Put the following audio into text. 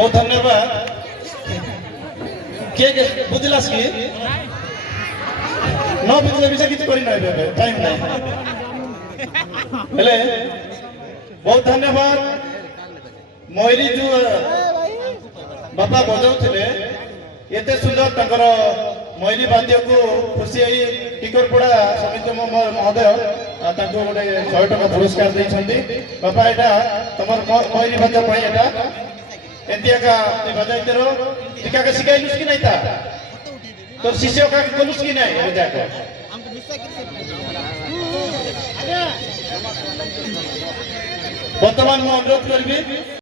बहुत धन्यवाद के बुझलास कि न बुझले विषय किछ करि नै बेबे टाइम नै हेले बहुत धन्यवाद मोइरी जो बापा बजाउथिले एते सुंदर तंकर मोइरी वाद्य को खुशी आई टिकरपड़ा समिति महोदय ताको गोटे 100 टका पुरस्कार दैछन्ती बापा एटा तमर मोइरी वाद्य पई एटा एतिया का बजाइतेरो टिका के सिखाइलुस कि नै ता तोर शिष्य का कलुस कि नै बजा के वर्तमान में अनुरोध करबी